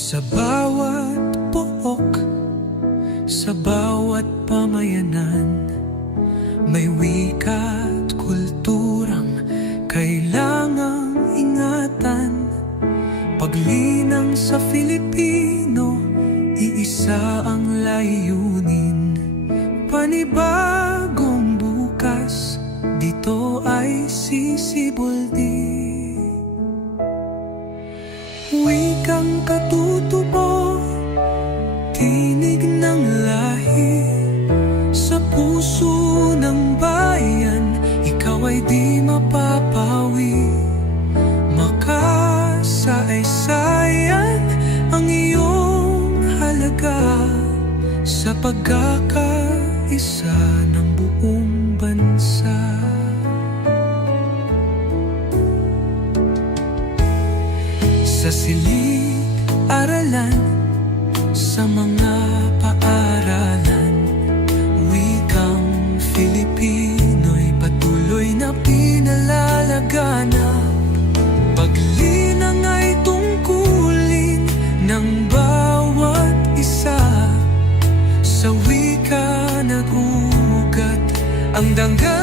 Sa bawat pook, sa bawat pamayanan, may wika't kulturang kailangang ingatan. Paglinang sa Filipino, iisa ang layunin. Panibagong bukas, dito ay sisibuldi. Wikang katutubo, tinig ng lahi, sa puso ng bayan, ikaw ay di mapapawi. Makasaysayan ang iyong halaga sa pagkakaisa ng buong bansa. Sa silid-aralan, sa mga paaralan, wikang Filipino'y patuloy na pinalalaganap. Paglinang ay tungkulin ng bawat isa, sa wika nag-uugat ang dangga